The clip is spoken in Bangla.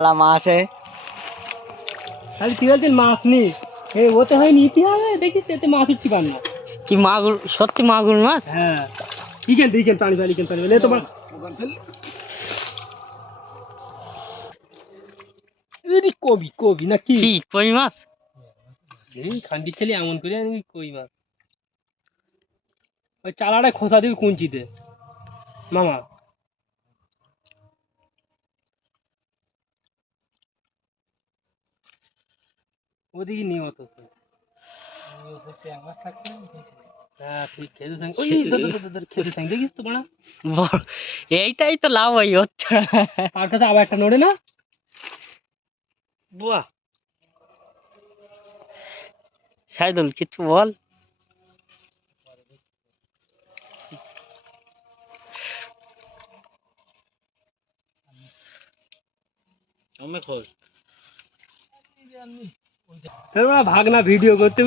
মাছ है খালি কি বলছেন মাছ নেই এই ওতে হয় নিতে হবে দেখিস এতে মাছ উঠতে পার না কি মাগুর সত্যি মাগুর মাছ হ্যাঁ ইকেন পানি ফেলে তোমার এরি কবি না কি কি কই মাছ এই খান্ডি ছেলে এমন করে আমি কই মাছ ওই চালাটা খোসা দিবি কুঞ্চিতে মামা ওদিকে নিয়ে অত হ্যাঁ ঠিক খেজুর স্যাং ওই খেজুর স্যাং দেখিস তো বাড়া এইটাই তো লাভ হয় হচ্ছে তার কাছে আবার একটা নড়ে না বুয়া সাইদুল কিছু বল ভাগনা ভিডিও করতে